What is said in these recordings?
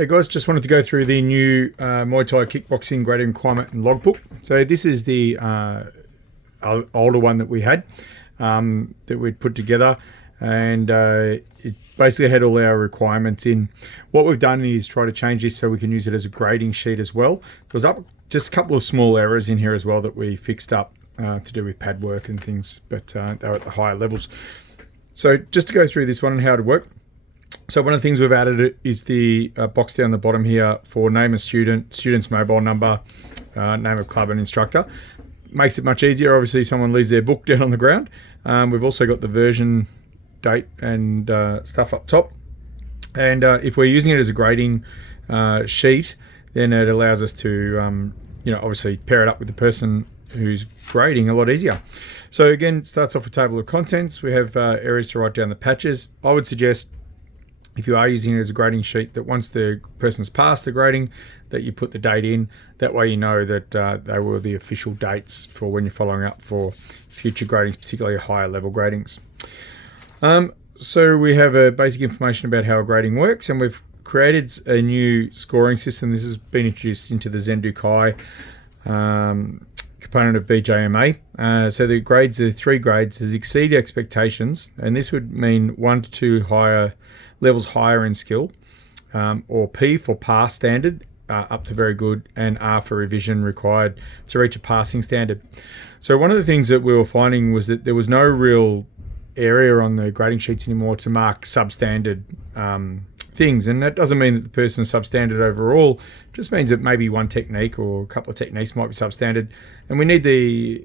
Hey guys, just wanted to go through the new Muay Thai kickboxing grading requirement and logbook. So this is the older one that we had that we'd put together, and it basically had all our requirements in. What we've done is try to change this so we can use it as a grading sheet as well. There was just a couple of small errors in here as well that we fixed up to do with pad work and things, but they were at the higher levels. So just to go through this one and how it worked. So one of the things we've added is the box down the bottom here for name of student, student's mobile number, name of club and instructor. Makes it much easier. Obviously, someone leaves their book down on the ground. We've also got the version, date and stuff up top. And if we're using it as a grading sheet, then it allows us to, obviously pair it up with the person who's grading a lot easier. So again, it starts off with table of contents. We have areas to write down the patches. I would suggest, if you are using it as a grading sheet, that once the person's passed the grading, that you put the date in. That way you know that they were the official dates for when you're following up for future gradings, particularly higher level gradings. So we have a basic information about how a grading works, and we've created a new scoring system. This has been introduced into the Zendu Kai component of BJMA. So the grades are 3 grades as exceed expectations, and this would mean 1 to 2 levels higher in skill, or P for pass standard, up to very good, and R for revision required to reach a passing standard. So one of the things that we were finding was that there was no real area on the grading sheets anymore to mark substandard things, and that doesn't mean that the person is substandard overall. It just means that maybe one technique or a couple of techniques might be substandard, and we need the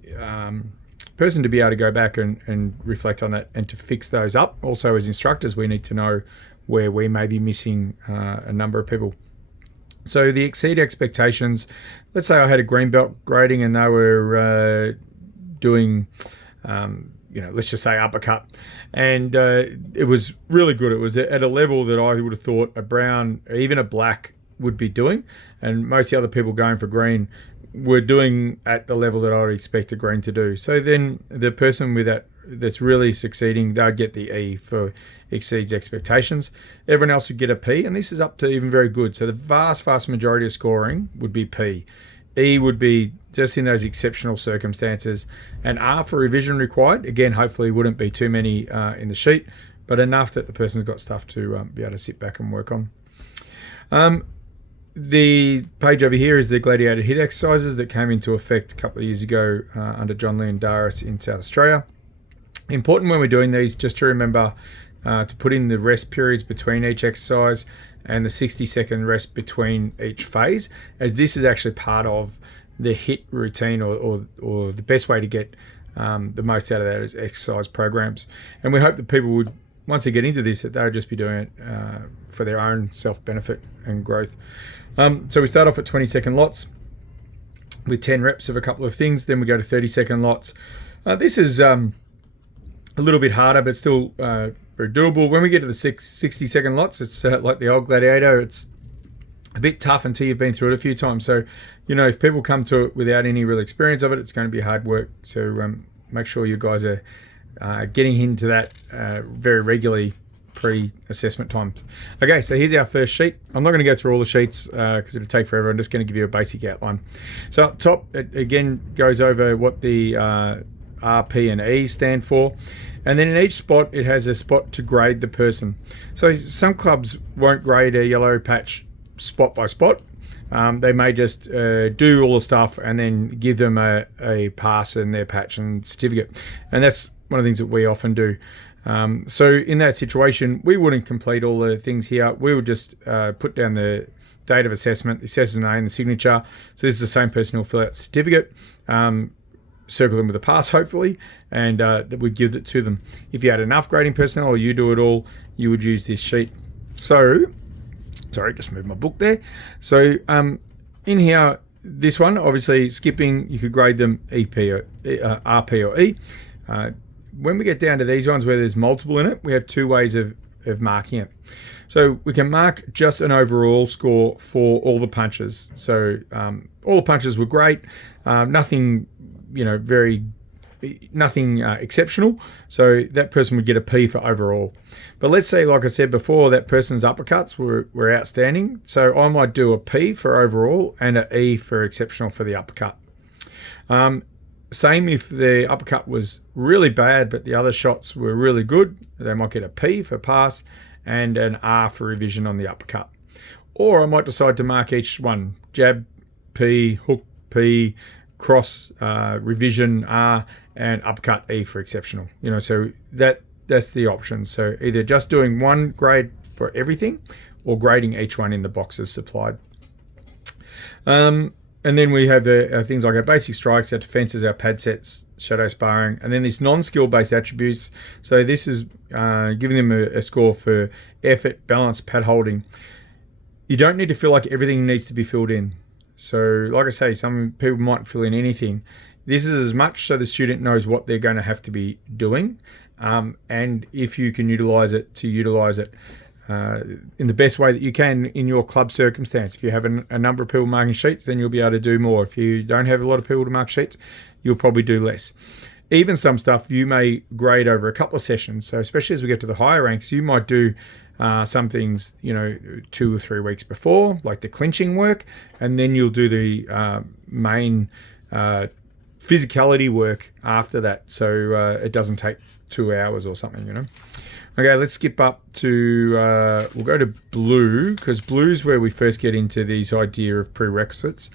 person to be able to go back and reflect on that and to fix those up. Also, as instructors, we need to know where we may be missing a number of people. So the exceed expectations, let's say I had a green belt grading and they were doing, let's just say uppercut, and it was really good. It was at a level that I would have thought a brown, even a black, would be doing, and most of the other people going for green were doing at the level that I would expect a green to do. So then the person with that's really succeeding, they'll get the E for exceeds expectations. Everyone else would get a P, and this is up to even very good. So the vast majority of scoring would be P. E would be just in those exceptional circumstances, and R for revision required. Again, hopefully wouldn't be too many in the sheet, but enough that the person's got stuff to be able to sit back and work on. The page over here is the gladiator hit exercises that came into effect a couple of years ago under John Lee and Darius in South Australia. Important when we're doing these, just to remember to put in the rest periods between each exercise and the 60-second rest between each phase, as this is actually part of the hit routine or the best way to get the most out of those exercise programs. And we hope that people would, once they get into this, that they would just be doing it for their own self-benefit and growth. So we start off at 20-second lots with 10 reps of a couple of things. Then we go to 30-second lots. This is a little bit harder, but still very doable. When we get to the 60-second lots, it's like the old gladiator. It's a bit tough until you've been through it a few times. So, if people come to it without any real experience of it, it's going to be hard work. So make sure you guys are getting into that very regularly pre-assessment times. Okay, so here's our first sheet. I'm not going to go through all the sheets because it'll take forever. I'm just going to give you a basic outline. So up top, it again goes over what the R, P, and E stand for. And then in each spot, it has a spot to grade the person. So some clubs won't grade a yellow patch spot by spot. They may just do all the stuff and then give them a pass in their patch and certificate. And that's one of the things that we often do. So in that situation, we wouldn't complete all the things here. We would just put down the date of assessment, the assessor's name, the signature. So this is the same person who'll fill out the certificate, circle them with a pass, hopefully, and that would give it to them. If you had enough grading personnel or you do it all, you would use this sheet. So, sorry, just moved my book there. So in here, this one, obviously skipping, you could grade them EP or RP or E. When we get down to these ones where there's multiple in it, we have 2 ways of marking it. So we can mark just an overall score for all the punches. So all the punches were great. Nothing, very nothing exceptional. So that person would get a P for overall. But let's say, like I said before, that person's uppercuts were outstanding. So I might do a P for overall and an E for exceptional for the uppercut. Same if the uppercut was really bad, but the other shots were really good. They might get a P for pass and an R for revision on the uppercut. Or I might decide to mark each one. Jab, P, hook, P, cross, revision, R, and uppercut, E for exceptional. So that's the option. So either just doing one grade for everything or grading each one in the boxes supplied. And then we have things like our basic strikes, our defenses, our pad sets, shadow sparring, and then these non-skill based attributes. So this is giving them a score for effort, balance, pad holding. You don't need to feel like everything needs to be filled in. So like I say, some people might fill in anything. This is as much so the student knows what they're going to have to be doing. And if you can utilize it in the best way that you can in your club circumstance. If you have a number of people marking sheets, then you'll be able to do more. If you don't have a lot of people to mark sheets, you'll probably do less. Even some stuff you may grade over a couple of sessions. So especially as we get to the higher ranks, you might do some things, 2 or 3 weeks before, like the clinching work, and then you'll do the main physicality work after that. So it doesn't take 2 hours or something, Okay, let's skip up to, we'll go to blue, because blue is where we first get into these idea of prerequisites.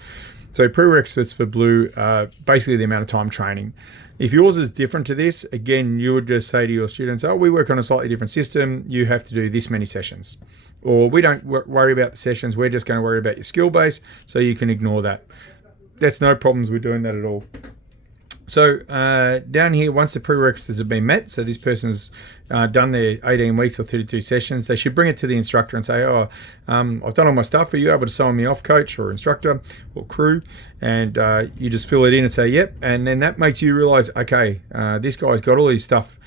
So prerequisites for blue are basically the amount of time training. If yours is different to this, again, you would just say to your students, we work on a slightly different system. You have to do this many sessions. Or we don't worry about the sessions. We're just going to worry about your skill base, so you can ignore that. That's no problems with doing that at all. So down here, once the prerequisites have been met, so this person's done their 18 weeks or 32 sessions, they should bring it to the instructor and say, I've done all my stuff. Are you able to sign me off, coach or instructor or crew? And you just fill it in and say, yep. And then that makes you realize, okay, this guy's got all his stuff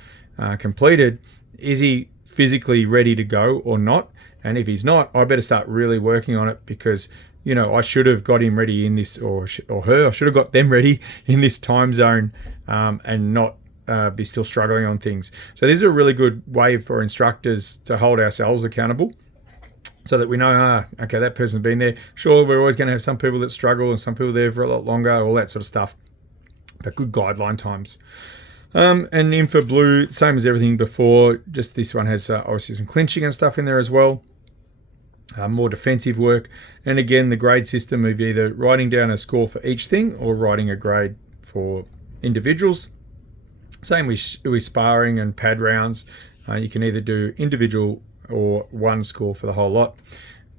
completed. Is he physically ready to go or not? And if he's not, I better start really working on it, because I should have got him ready in this, or her, I should have got them ready in this time zone, and not be still struggling on things. So this is a really good way for instructors to hold ourselves accountable, so that we know, okay, that person's been there. Sure, we're always going to have some people that struggle and some people there for a lot longer, all that sort of stuff, but good guideline times. And in for blue, same as everything before, just this one has obviously some clinching and stuff in there as well. More defensive work, and again the grade system of either writing down a score for each thing or writing a grade for individuals. Same with sparring and pad rounds. You can either do individual or one score for the whole lot.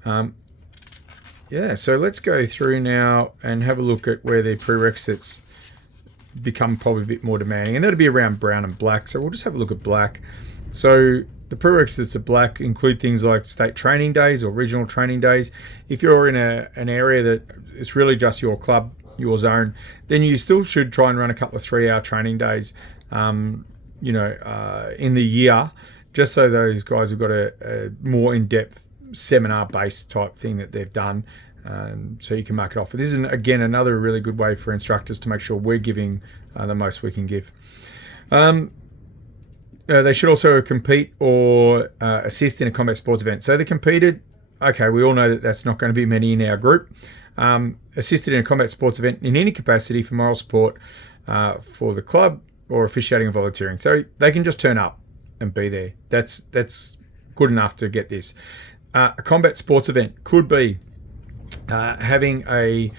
So let's go through now and have a look at where the prerequisites become probably a bit more demanding, and that'll be around brown and black. So we'll just have a look at black. So the prerequisites of black include things like state training days or regional training days. If you're in an area that it's really just your club, your zone, then you still should try and run a couple of 3-hour training days, in the year, just so those guys have got a more in-depth seminar-based type thing that they've done, so you can mark it off. This is, again, another really good way for instructors to make sure we're giving the most we can give. They should also compete or assist in a combat sports event. So they competed. Okay, we all know that that's not going to be many in our group. Assisted in a combat sports event in any capacity for moral support for the club or officiating and volunteering. So they can just turn up and be there. That's good enough to get this. A combat sports event could be having a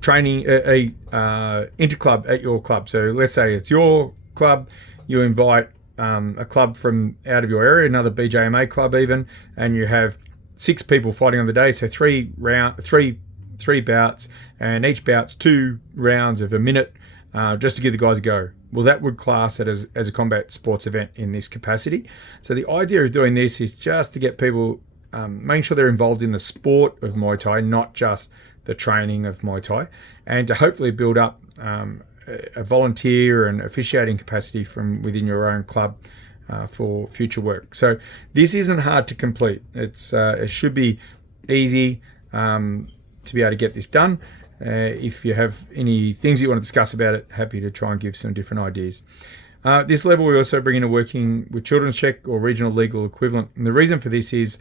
training, interclub at your club. So let's say it's your club. You invite a club from out of your area, another BJMA club even, and you have 6 people fighting on the day. So three bouts, and each bout's 2 rounds of a minute, just to give the guys a go. Well, that would class it as a combat sports event in this capacity. So the idea of doing this is just to get people, making sure they're involved in the sport of Muay Thai, not just the training of Muay Thai, and to hopefully build up a volunteer and officiating capacity from within your own club for future work. So this isn't hard to complete. It should be easy to be able to get this done. If you have any things you want to discuss about it, happy to try and give some different ideas. This level, we also bring in a working with children's check or regional legal equivalent. And the reason for this is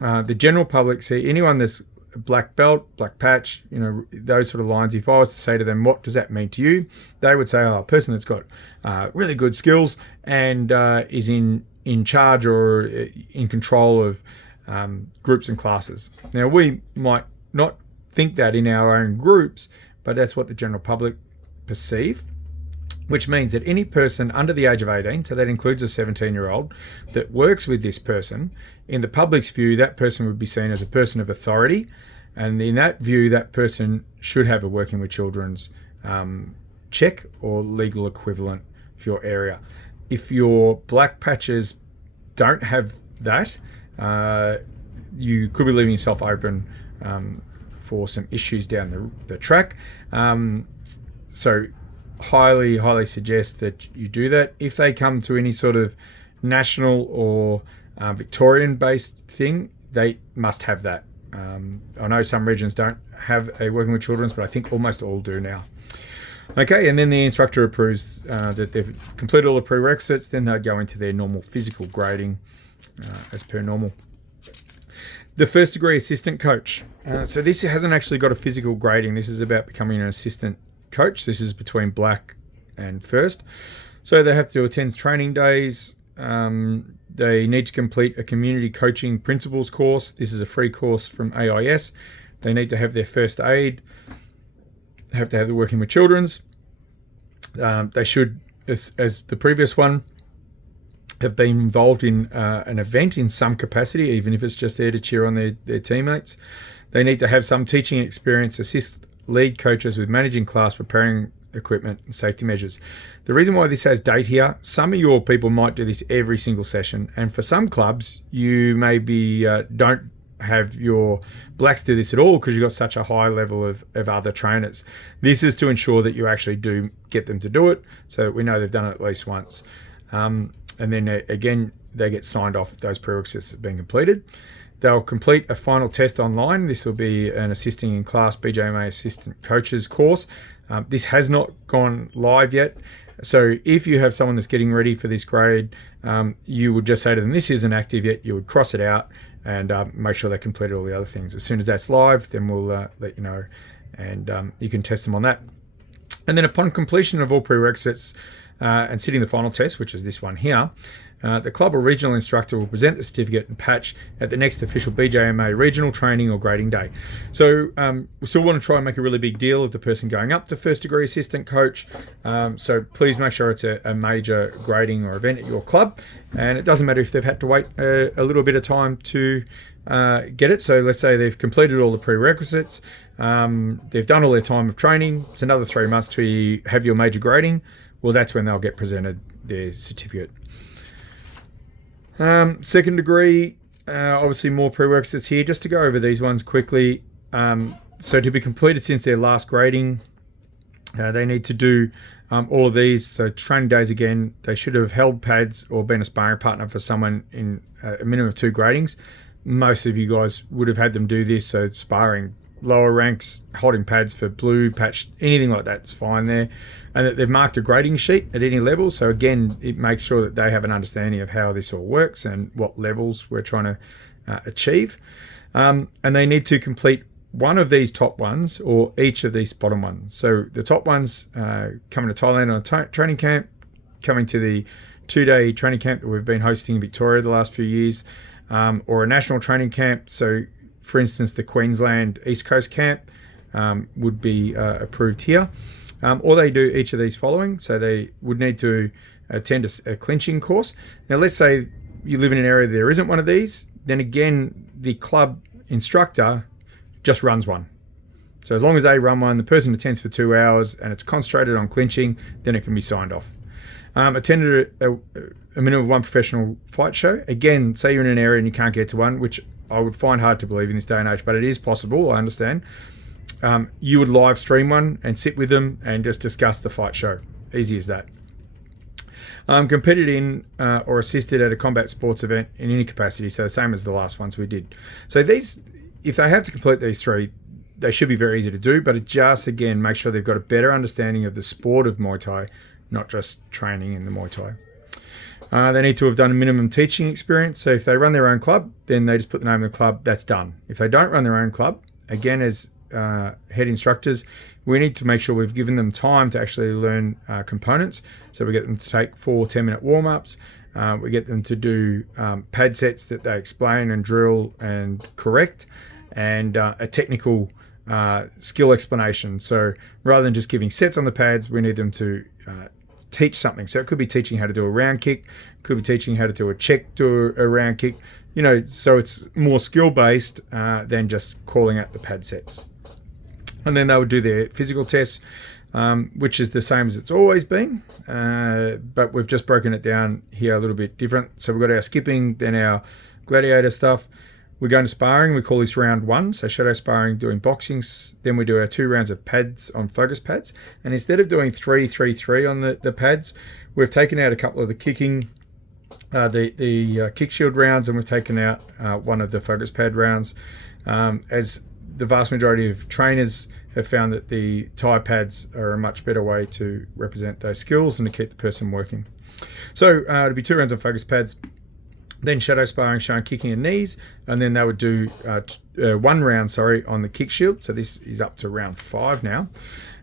the general public see anyone that's black belt, black patch, those sort of lines. If I was to say to them, what does that mean to you? They would say, oh, a person that's got really good skills and is in charge or in control of groups and classes. Now, we might not think that in our own groups, but that's what the general public perceive, which means that any person under the age of 18, so that includes a 17-year-old, that works with this person, in the public's view, that person would be seen as a person of authority. And in that view, that person should have a working with children's check or legal equivalent for your area. If your black patches don't have that, you could be leaving yourself open for some issues down the track. So highly suggest that you do that. If they come to any sort of national or Victorian-based thing, they must have that. I know some regions don't have a working with children's, but I think almost all do now. Okay, and then the instructor approves that they've completed all the prerequisites, then they'll go into their normal physical grading as per normal. The first degree assistant coach. So this hasn't actually got a physical grading. This is about becoming an assistant coach. This is between black and first. So they have to attend training days. They need to complete a community coaching principles course. This is a free course from AIS. They need to have their first aid. They have to have the working with children's. They should, as the previous one, have been involved in an event in some capacity, even if it's just there to cheer on their teammates. They need to have some teaching experience, assist lead coaches with managing class, preparing equipment and safety measures. The reason why this has date here, some of your people might do this every single session, and for some clubs you maybe don't have your blacks do this at all because you've got such a high level of other trainers. This is to ensure that you actually do get them to do it, so that we know they've done it at least once. And then again, they get signed off, those prerequisites have been completed. They'll complete a final test online. This will be an assisting in class BJMA assistant coaches course. This has not gone live yet. So if you have someone that's getting ready for this grade, you would just say to them, this isn't active yet. You would cross it out and make sure they completed all the other things. As soon as that's live, then we'll let you know, and you can test them on that. And then upon completion of all prerequisites and sitting the final test, which is this one here, the club or regional instructor will present the certificate and patch at the next official BJMA regional training or grading day. So we still want to try and make a really big deal of the person going up to first degree assistant coach. So please make sure it's a major grading or event at your club. And it doesn't matter if they've had to wait a little bit of time to get it. So let's say they've completed all the prerequisites. They've done all their time of training. It's another 3 months till you have your major grading. Well, that's when they'll get presented their certificate. Second degree, obviously more prerequisites here. Just to go over these ones quickly. So to be completed since their last grading, they need to do all of these. So training days again, they should have held pads or been a sparring partner for someone in a minimum of 2 gradings. Most of you guys would have had them do this. So sparring lower ranks, holding pads for blue, patch, anything like that's fine there. And that they've marked a grading sheet at any level. So again, it makes sure that they have an understanding of how this all works and what levels we're trying to achieve. And they need to complete one of these top ones or each of these bottom ones. So the top ones coming to Thailand on a training camp, coming to the 2-day training camp that we've been hosting in Victoria the last few years, or a national training camp. So for instance, the Queensland East Coast camp would be approved here. Or they do each of these following. So they would need to attend a clinching course. Now, let's say you live in an area there isn't one of these. Then again, the club instructor just runs one. So as long as they run one, the person attends for 2 hours and it's concentrated on clinching, then it can be signed off. Attended a minimum of 1 professional fight show. Again, say you're in an area and you can't get to one, which I would find hard to believe in this day and age, but it is possible, I understand. You would live stream one and sit with them and just discuss the fight show. Easy as that. Competed in or assisted at a combat sports event in any capacity, so the same as the last ones we did. So these, if they have to complete these 3, they should be very easy to do, but it just, again, make sure they've got a better understanding of the sport of Muay Thai, not just training in the Muay Thai. They need to have done a minimum teaching experience. So if they run their own club, then they just put the name of the club, that's done. If they don't run their own club, again, as head instructors, we need to make sure we've given them time to actually learn components. So we get them to take 4 10-minute warm-ups. We get them to do pad sets that they explain and drill and correct, and a technical skill explanation. So rather than just giving sets on the pads, we need them to teach something. So it could be teaching how to do a round kick, could be teaching how to do a check to a round kick, so it's more skill based than just calling out the pad sets. And then they would do their physical tests, which is the same as it's always been, but we've just broken it down here a little bit different. So we've got our skipping, then our gladiator stuff. We're going to sparring. We call this round 1. So shadow sparring, doing boxing. Then we do our 2 rounds of pads on focus pads. And instead of doing 3, 3, 3 on the pads, we've taken out a couple of the kicking, the kick shield rounds, and we've taken out one of the focus pad rounds. As the vast majority of trainers have found that the Thai pads are a much better way to represent those skills and to keep the person working. So it'll be 2 rounds of focus pads. Then shadow sparring, showing kicking and knees, and then they would do 1 round, on the kick shield. So this is up to round 5 now.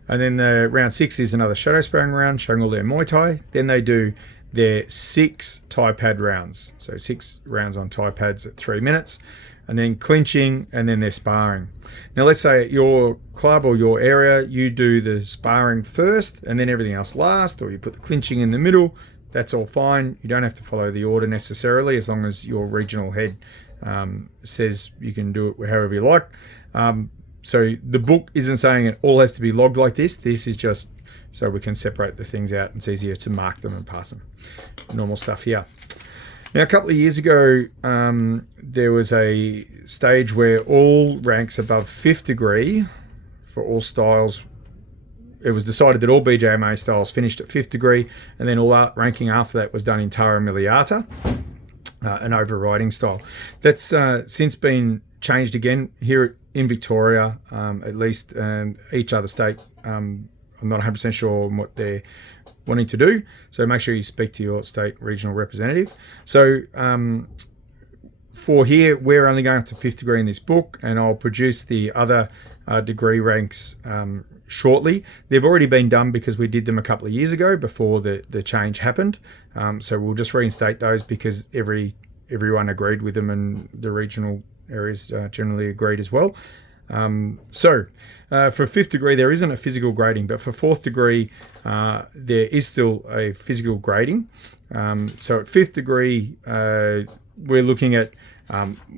And then round 6 is another shadow sparring round, showing all their Muay Thai. Then they do their 6 Thai pad rounds. So 6 rounds on Thai pads at 3 minutes, and then clinching, and then their sparring. Now let's say at your club or your area, you do the sparring first and then everything else last, or you put the clinching in the middle. That's all fine. You don't have to follow the order necessarily, as long as your regional head says you can do it however you like. So the book isn't saying it all has to be logged like this. This is just so we can separate the things out. It's easier to mark them and pass them. Normal stuff here. Now, a couple of years ago, there was a stage where all ranks above 5th degree for all styles, it was decided that all BJMA styles finished at 5th degree, and then all art ranking after that was done in Tara Miliata, an overriding style. That's since been changed again here in Victoria, at least, and each other state. I'm not 100% sure on what they're wanting to do, so make sure you speak to your state regional representative. So for here, we're only going up to 5th degree in this book, and I'll produce the other degree ranks shortly. They've already been done because we did them a couple of years ago before the change happened. So we'll just reinstate those because everyone agreed with them, and the regional areas generally agreed as well. So for 5th degree, there isn't a physical grading, but for 4th degree, there is still a physical grading. So at 5th degree, we're looking at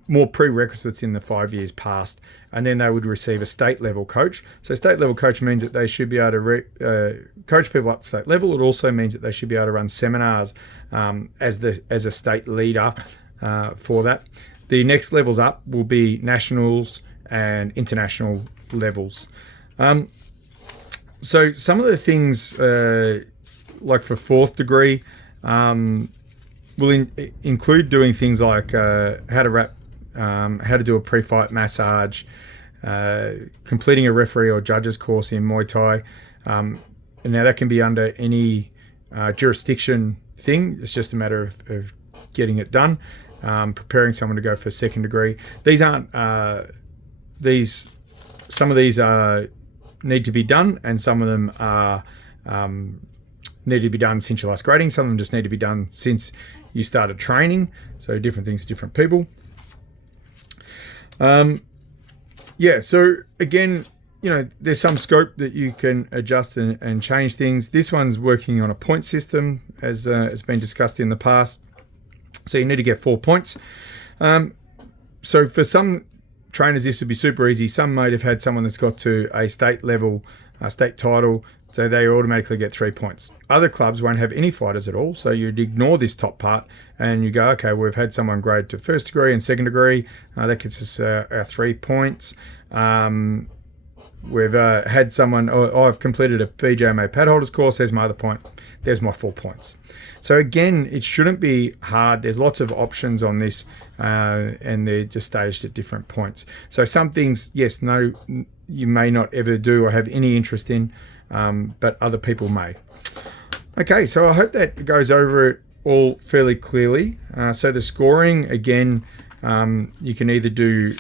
more prerequisites in the 5 years past, and then they would receive a state level coach. So state level coach means that they should be able to coach people up to state level. It also means that they should be able to run seminars as a state leader for that. The next levels up will be nationals and international levels. So some of the things, like for 4th degree, will include doing things like how to wrap, how to do a pre-fight massage, completing a referee or judge's course in Muay Thai. And now that can be under any jurisdiction thing. It's just a matter of getting it done. Preparing someone to go for 2nd degree. These aren't some of these need to be done, and some of them are need to be done since your last grading. Some of them just need to be done since you started training. So different things to different people. So again, there's some scope that you can adjust and change things. This one's working on a point system, as has been discussed in the past. So you need to get 4 points. So for some trainers, this would be super easy. Some might have had someone that's got to a state level, a state title, so they automatically get 3 points. Other clubs won't have any fighters at all, so you'd ignore this top part and you go, okay, we've had someone grade to 1st degree and 2nd degree. That gets us our 3 points. We've had someone, I've completed a BJMA pad holders course, there's my other point, there's my 4 points. So again, it shouldn't be hard. There's lots of options on this, and they're just staged at different points. So some things, yes, no, you may not ever do or have any interest in, but other people may. Okay, so I hope that goes over it all fairly clearly. So the scoring, again, you can either do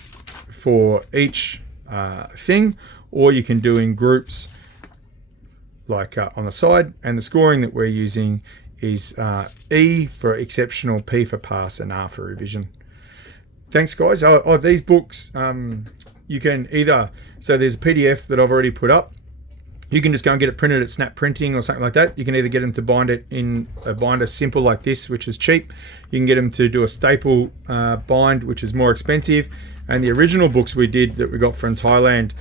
for each thing, or you can do in groups like on the side. And the scoring that we're using is E for exceptional, P for pass, and R for revision. Thanks, guys. These books, you can either, so there's a PDF that I've already put up. You can just go and get it printed at Snap Printing or something like that. You can either get them to bind it in a binder simple like this, which is cheap. You can get them to do a staple bind, which is more expensive. And the original books we did that we got from Thailand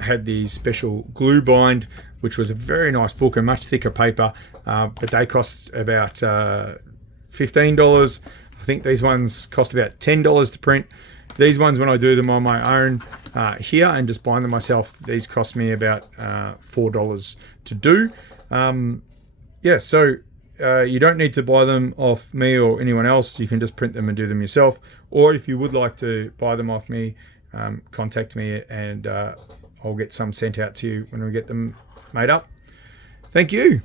had the special glue bind, which was a very nice book and much thicker paper, but they cost about $15. I think these ones cost about $10 to print. These ones, when I do them on my own here and just bind them myself, these cost me about $4 to do. So you don't need to buy them off me or anyone else. You can just print them and do them yourself. Or if you would like to buy them off me, contact me and I'll get some sent out to you when we get them made up. Thank you.